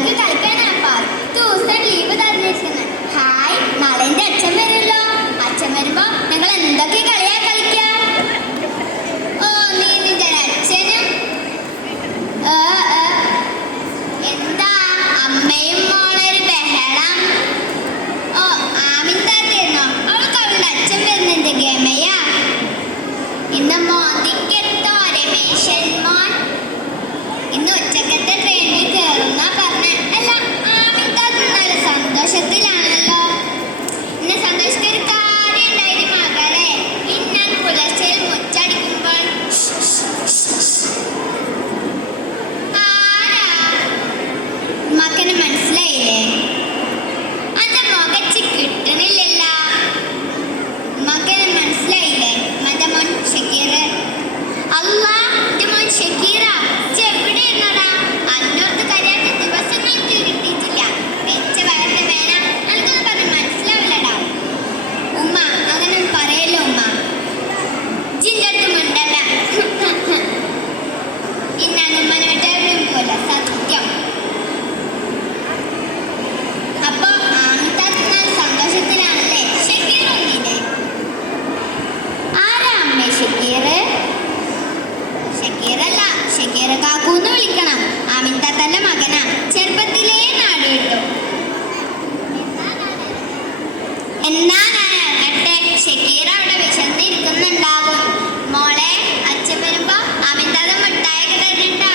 മോൾക്ക് കളിക്കാനാ 10 ദിവസം ലീവ് തന്നിരിക്കുന്നത്. ഹായ്, നാളെ എൻ്റെ അച്ഛൻ വരുമല്ലോ. അച്ഛൻ വരുമ്പോ ഞങ്ങൾ എന്തൊക്കെ കളിയാ കളിക്കുക? ഓ, നീ നിന്റെ അച്ഛനും എന്താ അമ്മയും മോളൊരു ബഹളം? ഓ, ആമിന്തായിരുന്നോ? അവൾക്ക് അവളുടെ അച്ഛൻ വരുന്നുണ്ട്. ഗമയാ ഇന്ന് മോദിക്കെത്തോ രമേശൻ മോൻ? ഇന്ന് ഉച്ചക്കത്തെ ട്രെയിനിൽ കയറുന്ന പറഞ്ഞ. അല്ല, ആമിന്താത്ത നല്ല സന്തോഷത്തിലാണല്ലോ. ഇന്ന് സന്തോഷത്തിൽ ഒരു കാര്യം ഉണ്ടായി മകളെ. ഇന്ന് പുലർച്ചയിൽ മുച്ചടിക്കുമ്പോൾ ആരാ? മകന് മനസ്സിലായില്ലേ? അന്റെ മുഖച്ച് കിട്ടണില്ലല്ല. മകന് മനസ്സിലായില്ലേ? മന്റെ മോൻ ഷക്കീർ. അല്ലാ, എന്റെ മോൻ ഷക്കീറ എവിടെ ഇരുന്നടാ? അന്നോർത്ത് കരയാത്ത ദിവസങ്ങൾ കിട്ടിയിട്ടില്ല. വെച്ച വയറിന്റെ വേന എനിക്കൊന്നും പറഞ്ഞ് മനസ്സിലാവില്ലടാ. ഉമ്മ അങ്ങനെ പറയല്ലോ. ഉമ്മ ജിന്റെ അടുത്ത് മിണ്ടല്ല. ഇന്നാണ് ഉമ്മനെ വിട്ടെവിടെയും പോലെ സത്യം. അപ്പൊ ആമിത്താത്ത സന്തോഷത്തിലാണല്ലേ? ഷക്കീർ ഒന്നില്ലേ? ആരാ അമ്മേ ഷക്കീർ? ഷക്കീറല്ല, ഷക്കീർ കാക്കൂന്ന് വിളിക്കണം. ആമിൻതാത്തന്റെ മകനാ. ചെറുപ്പത്തിലേ നാട് വിട്ടു. എന്നാ ഞാനട്ടെ, ഷക്കീർ അവിടെ വിശന്നിരിക്കുന്നുണ്ടാകും. മോളെ, അച്ഛൻ വരുമ്പോ ആമിൻതാത്ത മിഠായൊക്കെ തരണ്ടാ.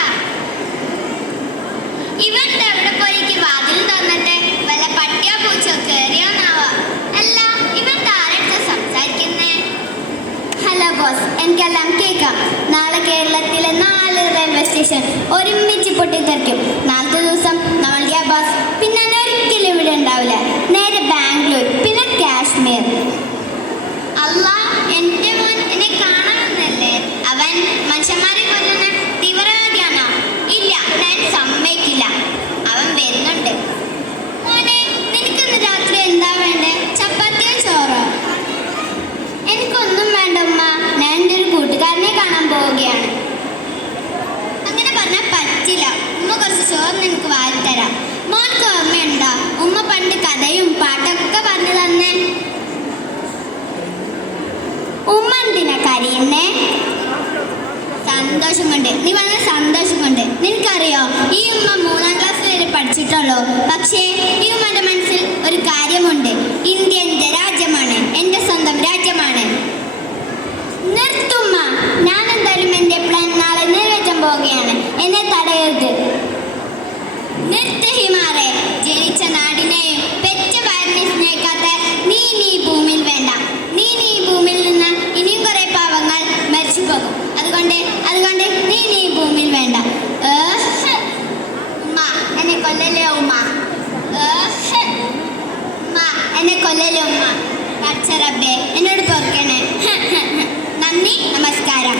ഇവൻ എവിടെ പോയിക്ക് വാതിൽ തന്നിട്ട് വല്ല പട്ടിയോ പൂച്ചോ കേറിയോന്നാവോ? അല്ല, ഇവൻ താരടുത്ത് സംസാരിക്കുന്നേ. ഹലോ ബോസ്, എനിക്കെല്ലാം കേൾക്കാം. നാളെ കേരളത്തിലെ 4 റെയിൽവേ സ്റ്റേഷൻ ഒരുമിച്ച് പൊട്ടിത്തെറിക്കും. 4 ദിവസം നമ്മൾ ബസ് പിന്നെ ഒരിക്കലും ഇവിടെ ഉണ്ടാവില്ല. നേരെ ബാംഗ്ലൂർ, പിന്നെ കാശ്മീർ. അല്ല, എൻ്റെ മോൻ എന്നെ കാണണമെന്നല്ലേ? അവൻ മനുഷ്യന്മാരെ കൊല്ലുന്ന തീവ്രവാദിയാണോ? ഇല്ല, ഞാൻ സമ്മതിക്കില്ല. അവൻ വരുന്നുണ്ട്. മോനെ, നിനക്കിന്ന് രാത്രി എന്താ വേണ്ടേ? ചപ്പാത്തിയോ ചോറോ? എനിക്കൊന്നും വേണ്ട ഉമ്മ. ഞാൻ എൻ്റെ ഒരു കൂട്ടുകാരനെ കാണാൻ പോവുകയാണ്. അങ്ങനെ പറഞ്ഞാൽ പറ്റില്ല. ഉമ്മ കുറച്ച് ചോറ് നിനക്ക് വാരിത്തരാം. മോൾക്ക് ഓർമ്മയുണ്ടോ? ഉമ്മ പണ്ട് കഥയും പാട്ടൊക്കെ പറഞ്ഞു തന്നെ. ഉമ്മ എന്തിനാ കരയുന്നേ? സന്തോഷം കൊണ്ട്. നീ പറഞ്ഞ സന്തോഷം കൊണ്ട്. നിനക്കറിയോ, ഈ ഉമ്മ 3ാം ക്ലാസ് വരെ പഠിച്ചിട്ടുള്ളൂ. പക്ഷേ ഈ ഉമ്മന്റെ മനസ്സിൽ ഒരു കാര്യമുണ്ട്. ഇന്ത്യ എൻ്റെ രാജ്യമാണ്, എൻ്റെ സ്വന്തം രാജ്യമാണ്. നിർത്തുമ്മ, ഞാൻ എന്തായാലും എൻ്റെ പ്ലാൻ നാളെ നിറവേറ്റാൻ പോവുകയാണ്. എന്നെ തടയരുത്. നിർത്ത് ഹിമാറെ. ജനിച്ച നാടിനെയും പെറ്റ വയറിനെ സ്നേഹിക്കാത്ത നീ ഭൂമിയിൽ വേണ്ട. നീ ഭൂമിയിൽ നിന്ന് ഇനിയും കുറെ പാവങ്ങൾ മരിച്ചു പോകും. അതുകൊണ്ട് നീ ഭൂമിയിൽ വേണ്ട. ഉമ്മ, എന്നെ കൊല്ലല്ലേ ഉമ്മ. ഉമ്മ, എന്നെ കൊല്ലല്ലേ ഉമ്മ. പടച്ച റബ്ബേ, എന്നോട് പൊറുക്കണേ. നന്ദി, നമസ്കാരം.